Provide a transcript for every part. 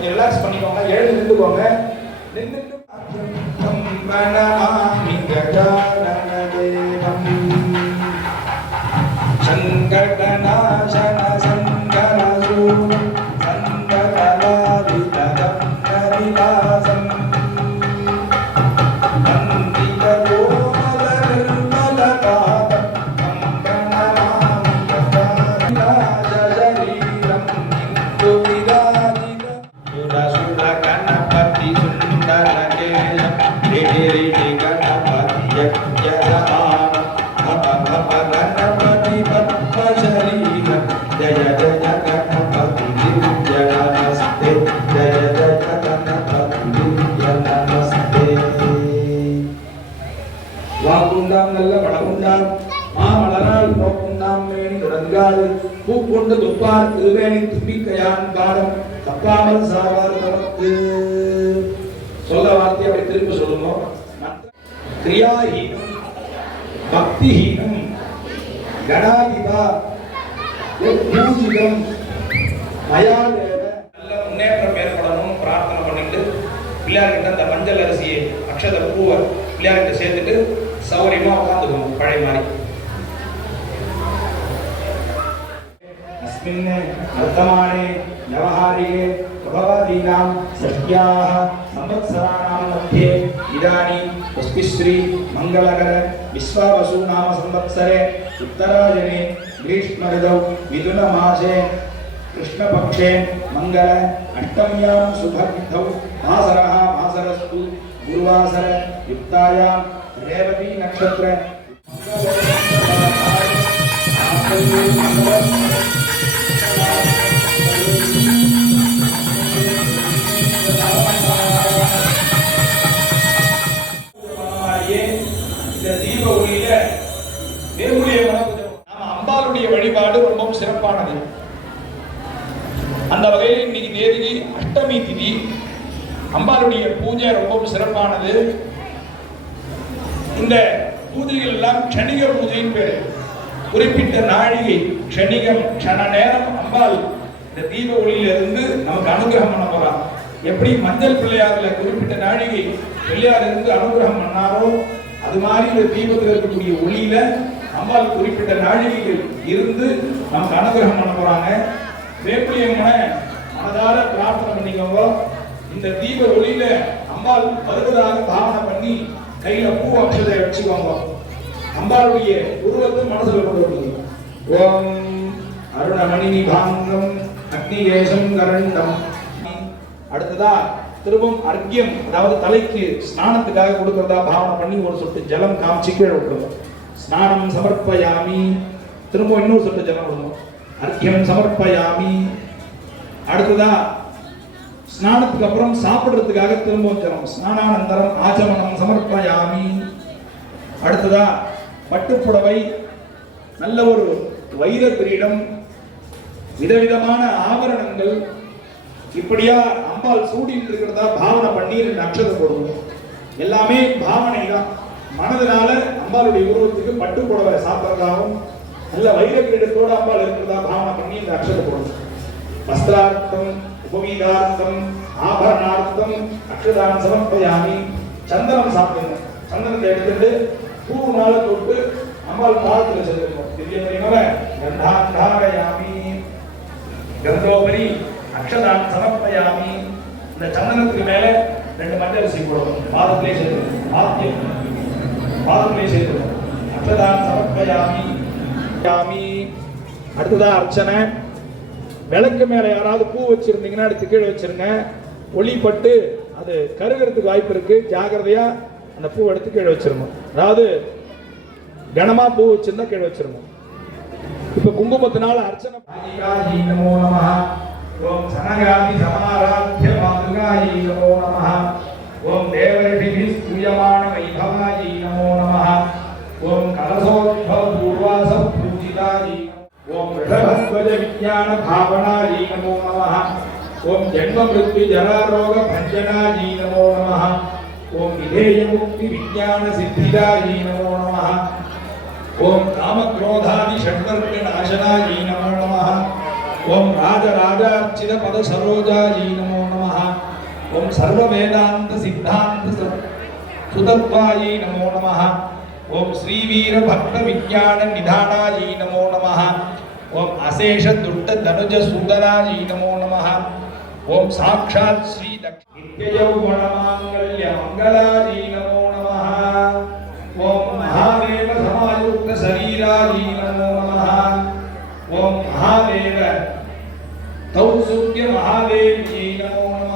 கொஞ்சம் ரிலாக்ஸ் பண்ணிக்கோங்க எழுந்து நின்றுக்கோங்க. நின்றுட்டு கொண்டு துப்பார் திருவேணி தும்பிக்கையான் காலம் தப்பாமல் சாவார் நமக்கு சொல்ல வார்த்தை அப்படி திரும்ப சொல்லணும் கிரியாஹீனம் பக்திஹீனம் கணாதிபா பூஜிதம் மயா நல்ல முன்னேற்றம் ஏற்படணும் பிரார்த்தனை பண்ணிட்டு பிள்ளையார்கிட்ட அந்த மஞ்சள் அரிசியை அக்ஷத பூவை பிள்ளையார்கிட்ட சேர்த்துட்டு சௌரியமா உட்காந்துக்கணும் பழைய மாதிரி. अस्मिन् वर्तमाने व्यवहारिके प्रभवादीनां षष्ट्याः संवत्सराणां मध्ये इदानीं पुष्पिश्री मङ्गलकर विश्वावसु नाम संवत्सरे उत्तरायणे ग्रीष्मऋतौ मिथुनमासे कृष्णपक्षे मङ्गल अष्टम्यां शुभतिथौ मासरः मासरस्तु गुरुवासर युक्तायां रेवती नक्षत्र தீப ஒளியில வேறுடைய நாம அம்பாளுடைய வழிபாடு ரொம்பவும் சிறப்பானது. அந்த வகையில் இன்னைக்கு தேதி அஷ்டமி திதி அம்பாளுடைய பூஜை ரொம்பவும் சிறப்பானது. இந்த பூஜைகள் எல்லாம் க்ஷணிக பூஜையின் பேரு. குறிப்பிட்ட நாழிகை க்ஷணிகம் க்ஷண நேரம் அம்பாள் இந்த தீப ஒளியிலிருந்து நமக்கு அனுகிரகம் பண்ண போறான் எப்படி மஞ்சள் பிள்ளையாரில் குறிப்பிட்ட நாழிகை பிள்ளையார் இருந்து அனுகிரகம் பண்ணாரோ அது மாதிரி இந்த தீபத்தில் இருக்கக்கூடிய ஒளியில நம்மால் குறிப்பிட்ட நாழிகைகள் இருந்து நமக்கு அனுகிரகம் பண்ண போறாங்க. வேப்பிலியம்மனை மனதார பிரார்த்தனை பண்ணிக்கோங்க. இந்த தீப ஒளியில அம்பாள் வருவதாக பாவனை பண்ணி கையில பூ அக்ஷதை வச்சுக்கோங்க அம்பாளுடைய உருவத்தை மனசுல கொண்டு வருது ஓம் அருணமணி நிபாங்கம் அக்னிகேசம் கரண்டம். அடுத்ததா திரும்பவும் அர்க்கியம் அதாவது தலைக்கு ஸ்நானத்துக்காக கொடுக்கறதா பாவனை பண்ணி ஒரு சொட்டு ஜலம் காமிச்சு கீழே விட்டுருவோம் ஸ்நானம் சமர்ப்பயாமி. திரும்பவும் இன்னொரு சொட்டு ஜலம் விடுவோம் அர்க்கியம் சமர்ப்பயாமி. அடுத்ததா ஸ்நானத்துக்கு அப்புறம் சாப்பிட்றதுக்காக திரும்பவும் ஜலம். ஸ்நானானந்தரம் ஆச்சமனம் சமர்ப்பயாமி. அடுத்ததா பட்டுப்புடவை நல்ல ஒரு வைர கிரீடம் விதவிதமான ஆபரணங்கள் இப்படியா அம்பாள் சூடிட்டு இருக்கிறதா பாவனை பண்ணி ரெண்டு அக்ஷதை போடுவோம். எல்லாமே பாவனை தான் மனதினால அம்பாளுடைய உருவத்துக்கு பட்டு புடவை சாப்பிட்றதாகவும் நல்ல வைர கிரீடத்தோட அம்பாள் இருக்கிறதா பாவனை பண்ணி இந்த அக்ஷதை போடுவோம். வஸ்திரார்த்தம் உபவீதார்த்தம் ஆபரணார்த்தம் அக்ஷதான் சமர்ப்பயாமி சந்தனம் சாப்பிடணும் சந்தனத்தை எடுத்துட்டு பூனால தொட்டு அம்பாள் பாதத்தில் செலுத்தணும் திவ்யமரிமல கந்தாந்தாரயாமி கந்தோபரி அக்ஷதான் சமர்ப்பயாமி. இந்த சந்தனத்துக்கு மேல ரெண்டு மஞ்சள் அரிசி போடணும் பாதத்திலே சேர்க்கணும் பாத்தியம் பாதத்திலே சேர்க்கணும் அக்ஷதான் சமர்ப்பயாமி. யாமி. அடுத்ததா அர்ச்சனை. விளக்கு மேல யாராவது பூ வச்சிருந்தீங்கன்னா எடுத்து கீழே வச்சிருங்க. ஒளிப்பட்டு அது கருகிறதுக்கு வாய்ப்பு இருக்கு. ஜாகிரதையா அந்த பூ எடுத்து கீழே வச்சிருணும் அதாவது கனமா பூ வச்சிருந்தா கீழே வச்சிருணும் இப்ப குங்குமத்தினால அர்ச்சனை. ஆதிகாயி நமோ நமः ஓம் சனகாதி சமாராத்ய மாதுகாயி நமோ நமः ஓம் தேவரிஷிபிः ஸ்தூயமான வைபவாயி நமோ நமः ஓம் கலசோத்பவ பூர்வாச பூஜிதாயி ஓம் ரிஷபத்வஜ விஞ்ஞான பாவனாயி நமோ நமः ஓம் ஜென்ம மிருத்யு ஜராரோக பஞ்சனாயி நமோ நமः ஓம் விதேய முக்தி விஞ்ஞான சித்திதாயி நமோ நமः ஓம் காமக்ரோதாதி ஷட்வர்க்க நாசனாயி நமோ நமः ஓம் ராஜராஜார்ச்சித பத சரோஜாயி நமோ நமः ஓம் சர்வ வேதாந்த சித்தாந்த சு- சுதத்வாயி நமோ நமः ஓம் ஸ்ரீவீர பக்த விஞ்ஞான நிதானாயி நமோ நமः ஓம் அசேஷ துட்ட தனுஜ சுந்தராயி நமோ நமः ஓம் சாட்சாத் ஸ்ரீ நித்ய யௌவன மாங்கல்ய மங்களாயி நமோ நமः ஓம் மகாதேவ சமாயுக்த சரீராயி நமோ நம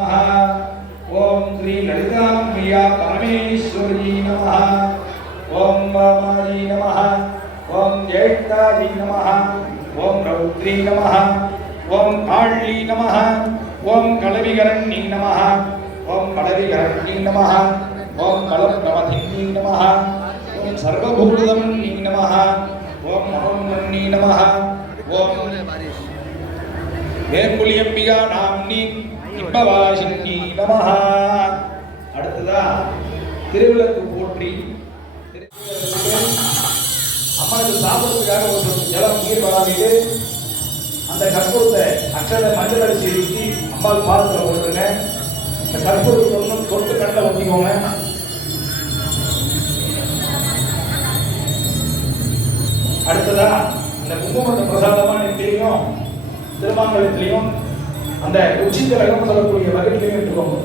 ஓம் ஸ்ரீ லலிதாம்பியா பரமேஸ்வரி நம ஓம் வாமாயி நம ஓம் ஜேஷ்டாயி நம ஓம் ரௌத்ரி நம ஓம் காள்ளி நம ஓம் கலவிகரண்ணி நம ஓம் கலவிகரண்ணி நம ஓம் கலப்பிரமதின்னி நம ஓம் சர்வபூதம் நீ நம ஓம் மனோன்மன்னி நம மேற்குலியம்பிகா வேம்புலியம்பிகா நாம்னி இப்பவாசின்னி நமஹ. அடுத்ததா திருவிளக்கு போற்றி. அம்மனுக்கு சாப்பிட்றதுக்காக ஒரு ஜலம் நீர் வராது அந்த கற்பூரத்தை அக்ஷத மஞ்சள் அரிசி ஊற்றி அம்பாள் பாதத்தில் போட்டுருங்க. இந்த கற்பூரத்தை ஒன்றும் தொட்டு கண்ணில் ஊற்றிக்கோங்க அடுத்ததா இந்த குங்குமத்தை பிரசாதமா எனக்கு தெரியும் திருமாங்கலத்திலையும் அந்த உச்சித்த ரகம் சொல்லக்கூடிய வகையிலையும் எடுத்துக்கோங்க.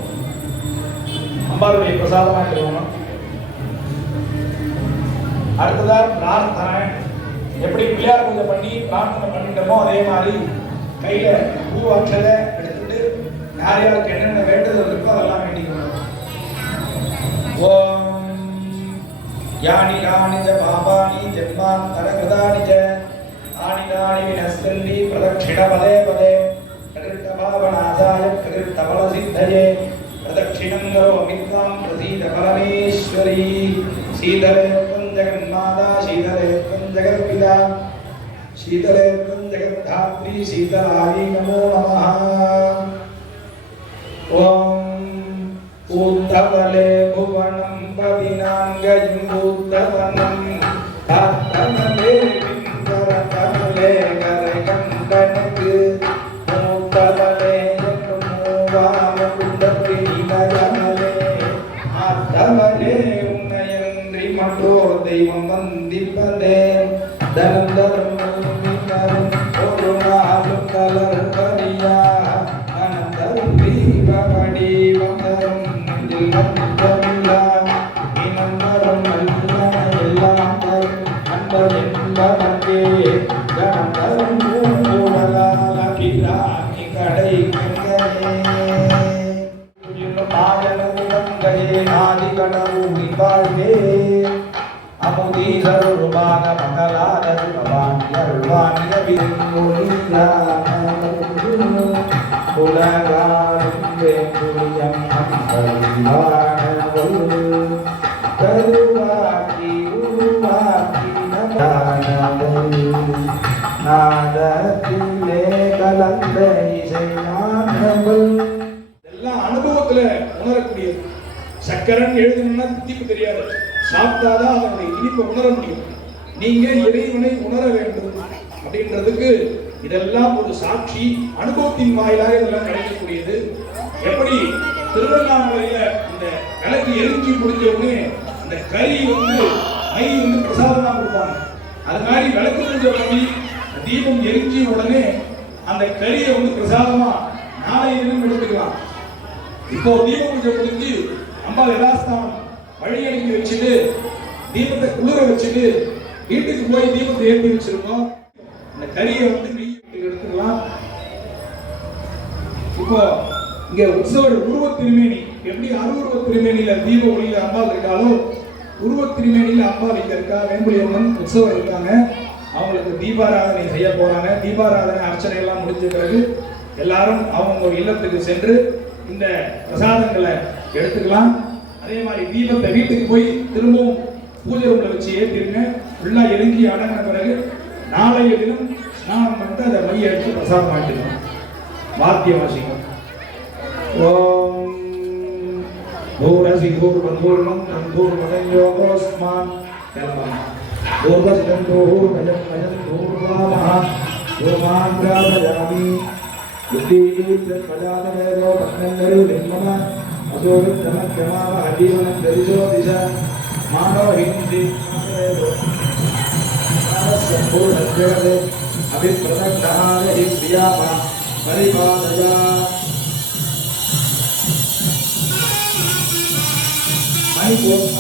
அம்பாளுடைய பிரசாதமா எடுத்துக்கோங்க. அடுத்ததாக பிரார்த்தனை. எப்படி பிள்ளையார் பூஜை பண்ணி பிரார்த்தனை பண்ணிட்டோமோ அதே மாதிரி கையில பூ அக்ஷதை எடுத்துட்டு யார் யாருக்கு என்னென்ன வேண்டுதல் இருக்கோ அதெல்லாம் வேண்டிக்கணும் ஓம். யானி யானி ச பாபானி ஜன்மாந்தரகிருதானி ச தானி స్థానికాని నస్కండి ప్రదక్షిణ పదే పదే కృతభావనాథాయ కృతఫల సిద్ధయే ప్రదక్షిణం గరో మిత్రాం ప్రసీద పరమేశ్వరీ శీతలేత్వం జగన్మాతా శీతలేత్వం జగత్పిత శీతలేత్వం జగద్ధాత్రి శీతలాది నమో నమ ఓం ఊర్ధవలే భువనం పవినాంగయం ఊర్ధవనం தெய்வம் வந்திப்பதே. தனம் தரும் தரும் ஒரு நாளும் கலர்படியா அனந்தரும் தீபமடி வந்தரும் நெஞ்சில் மற்றமில்லா தரும் அன்பர் தரும் பூங்குழலால் அகிலாகி கடை கங்கனே ஆதி கடவுளி வாழ்வே அமுதீசருமான மகளாதரு மரத்திலே கலந்த இசை ஞானங்கள் எல்லாம் அனுபவத்துல உணரக்கூடியது. சக்கரன் எழுதணும்னா தித்திப்பு தெரியாது. சாப்பிட்டாதான் அதனுடைய இனிப்பை உணர முடியும். நீங்க இறைவனை உணர வேண்டும் அப்படின்றதுக்கு இதெல்லாம் ஒரு சாட்சி. அனுபவத்தின் வாயிலாக இதெல்லாம் கிடைக்கக்கூடியது எப்படி? திருவண்ணாமலையில இந்த விளக்கு எரிஞ்சு முடிஞ்ச உடனே அந்த கறி வந்து மை வந்து பிரசாதமா கொடுப்பாங்க. அது மாதிரி விளக்கு முடிஞ்ச பண்ணி தீபம் எரிஞ்சிய உடனே அந்த கறியை வந்து பிரசாதமா நாளைய தினம் எடுத்துக்கலாம். இப்போ தீபம் கொஞ்சம் முடிஞ்சு அம்பாள் யதாஸ்தானம் வழி அனுப்பி வச்சுட்டு தீபத்தை குளிர வச்சுட்டு வீட்டுக்கு போய் தீபத்தை ஏற்றி வச்சிருக்கோம். அந்த கறியை வந்து நீ எடுத்துக்கலாம். இப்போ இங்க உற்சவர் உருவ திருமேனி எப்படி அருவுருவ திருமேனியில தீப ஒளியில அம்பாள் இருக்காளோ உருவ திருமேனியில அம்பாள் இங்க இருக்கா வேம்புலி அம்மன் உற்சவர் இருக்காங்க. அவங்களுக்கு தீபாராதனை செய்ய போறாங்க. தீபாராதனை அர்ச்சனை எல்லாம் முடிஞ்ச பிறகு எல்லாரும் அவங்க இல்லத்துக்கு சென்று இந்த பிரசாதங்களை எடுத்துக்கலாம். அதே மாதிரி தீபத்தை வீட்டுக்கு போய் திரும்பவும் பூஜை ரூம்ல வச்சு ஏற்றிருங்க ஃபுல்லாக எரிஞ்சி அடங்கின பிறகு நாளைய தினம் ஸ்நானம் பண்ணிட்டு அதை மைய எடுத்து பிரசாதம் வாங்கிக்கலாம் வாத்தியம் வாசிக்கும் ஓம். பூரசி பூர்வபூர்ணம் பூர்வதயோகோஸ்மான் கிளம்பலாம் யோகோஸ்மான் கிளம்பலாம். पूर्वस्कन्दोर्भयं भयं पूर्वामः पूर्वान् प्रापयामि युद्धीप्रजातवेदो भग्नन्दरुभिन्मम असोरुद्धमक्रमावहजीवनं दरिशो दिश मानो हिंदी सम्पूर्णजगत् अभिप्रदग्धहार इन्द्रियाः परिपालया मणिपूर्ण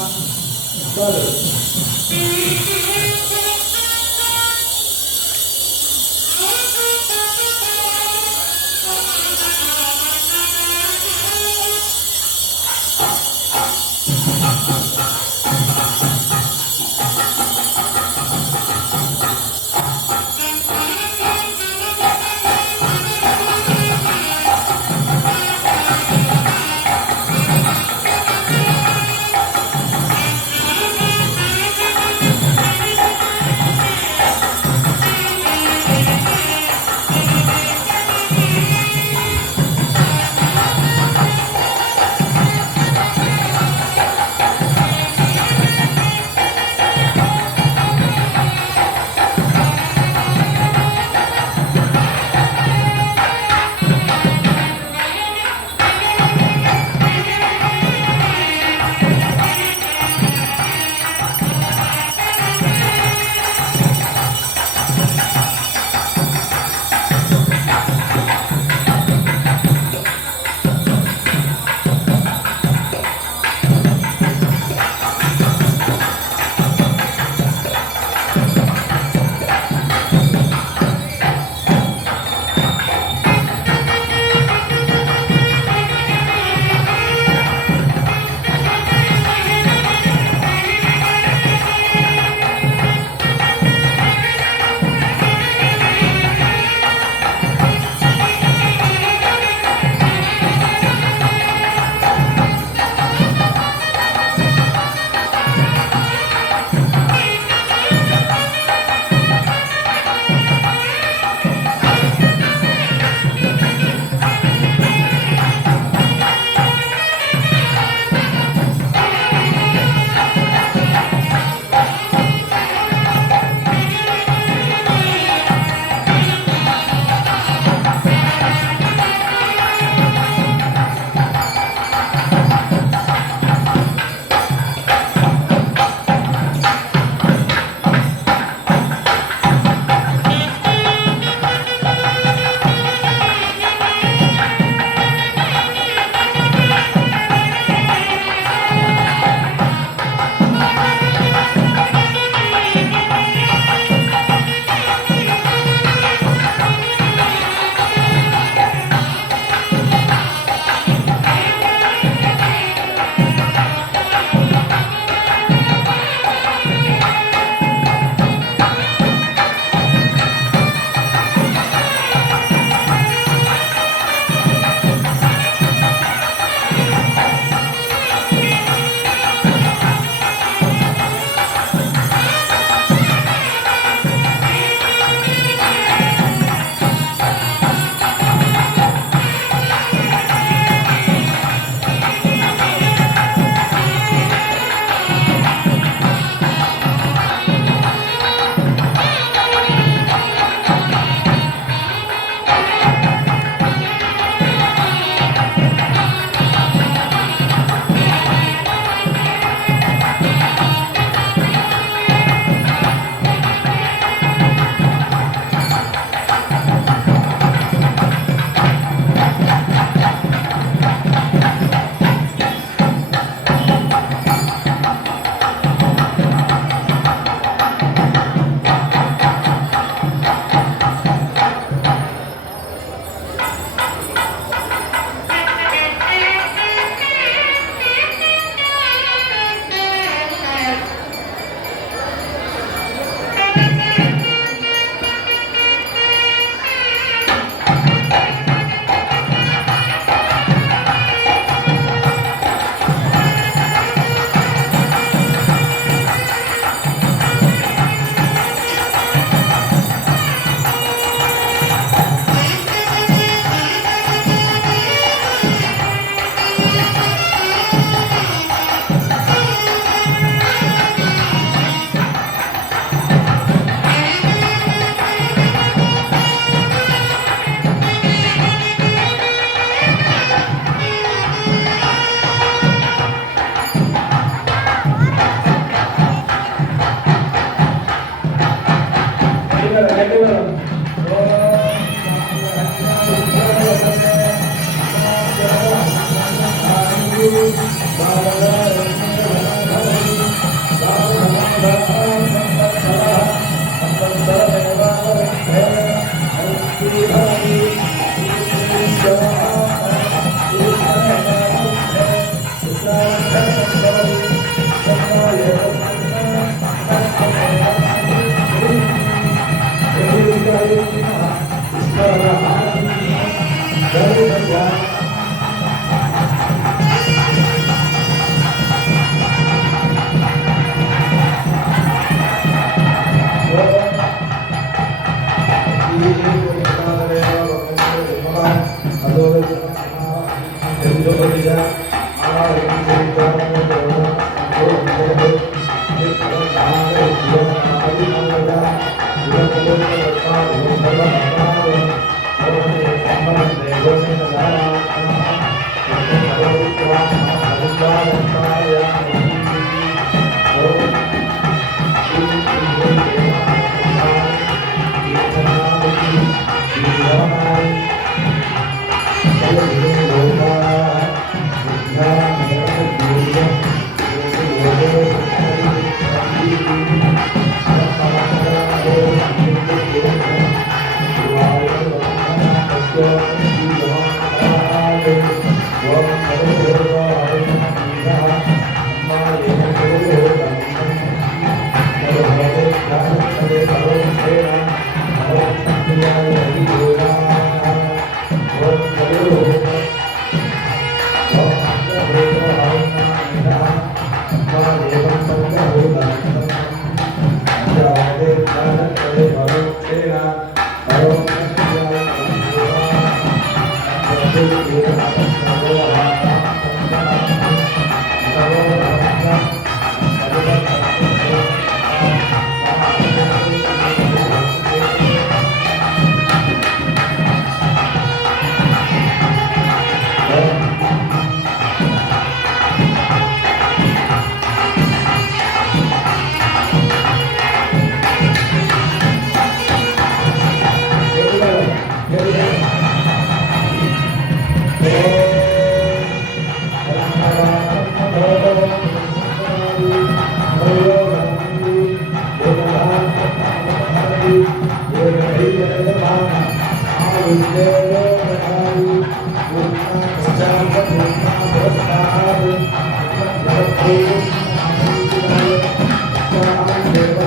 Thank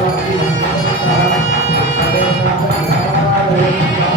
you.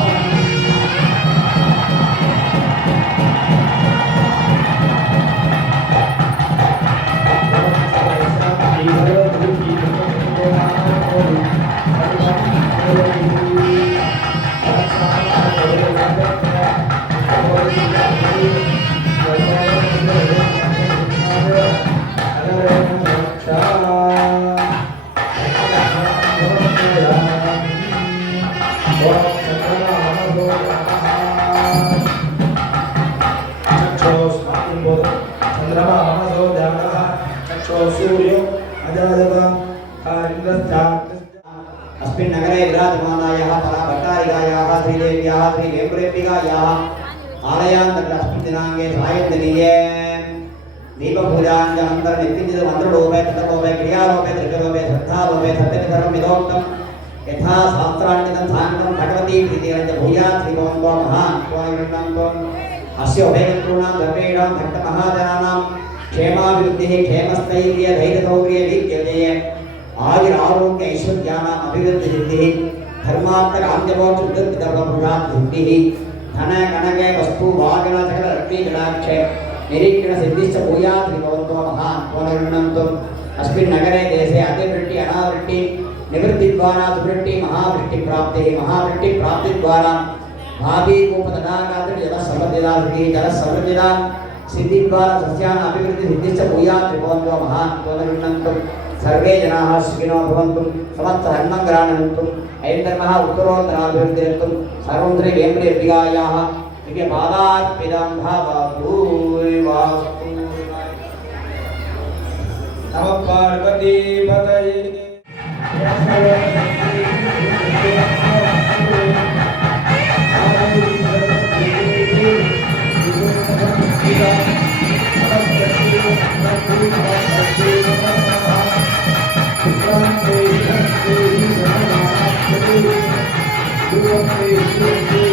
विराजमानायाः, पराभट्टारिकायाः, श्रीदेव्याः श्रीवेम्बरेम्बिकायाः आलयान्तत्र अष्टमदिनाङ्के सायन्दनीये दीपपूजाञ्जनन्तरं नित्यञ्जित मन्त्ररूपे ततरूपे क्रियारूपे दृश्यरूपे श्रद्धारूपे सत्यनिधरं यथोक्तं यथा शास्त्राण्यतं साङ्गं भगवती प्रीतिरञ्च भूयात् श्रीभवन् त्वा महान् स्वायुर्णां त्वम् अस्य उभयकर्तॄणां धर्मेणां, भक्तमहाजनानां, क्षेमाभिवृद्धिः क्षेमस्थैर्यधैर्यसौर्यविद्यते आयुर आरोग्य ऐश्वर्याणाम् अभिवृद्धि सिद्धिः धर्मार्थ धन कनक वस्तु वाहन सकल लक्ष्मी जलाक्ष निरीक्षण सिद्धिश्च भूयात् भवन्तो महान् पुनर्णन्तु अस्मिन् नगरे देशे अतिवृष्टि, अनावृष्टि, निवृत्तिद्वारा सुवृष्टि, महावृष्टिप्राप्तिः, महावृष्टिप्राप्तिद्वारा भावी कूपतडागात्र जलसमृद्धिदा सिद्धिः जलसमृद्धिदा सिद्धिद्वारा सस्यान् अभिवृद्धि सिद्धिश्च भूयात् भवन्तो सर्वे जनाः सुखिनो भवन्तु समस्तधर्मङ्ग्राणन्तुम् अयं धर्मः उत्तरोत्तराभिवृद्धिरन्तुं सर्वं श्री वेम्ब्रेर्दिगायाः नमः Thank you. Thank you.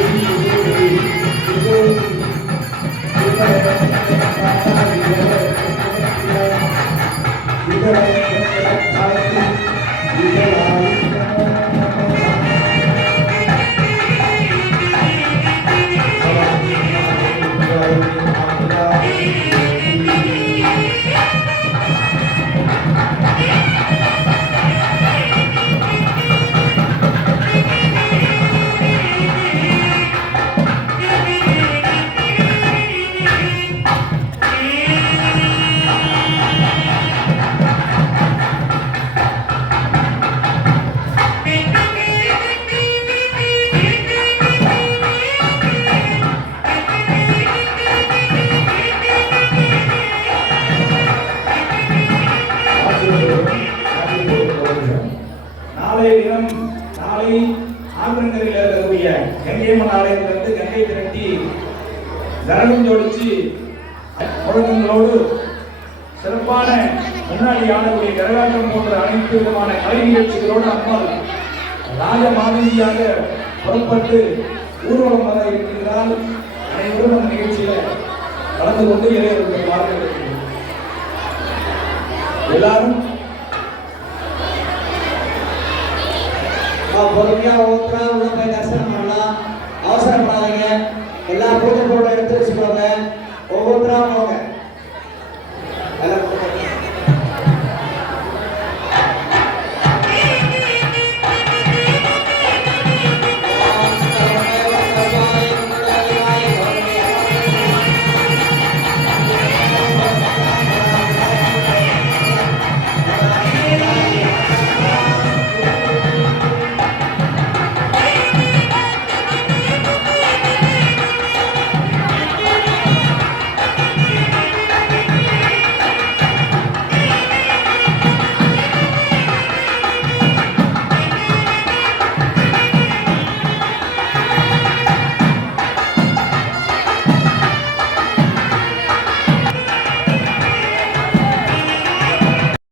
Gangaiamman ஆலயத்திலிருந்து கங்கை திரட்டி தரணம் ஜோடிச்சு முழக்கங்களோடு சிறப்பான முன்னாடி ஆடக்கூடிய கரகாட்டம் போன்ற அனைத்து விதமான கலை நிகழ்ச்சிகளோடு அம்மாள் ராஜ மாதிரியாக புறப்பட்டு ஊர்வலம் வர இருக்கின்றால் அனைவரும் அந்த நிகழ்ச்சியில கலந்து கொண்டு இறைவர்கள் பார்க்க எல்லாரும் பொறுமையா ஓத்துறா உள்ள போய் தரிசனம் பண்ணலாம். அவசரப்படாதீங்க. எல்லா பூஜை பொருளும் எடுத்து வச்சுக்கோங்க.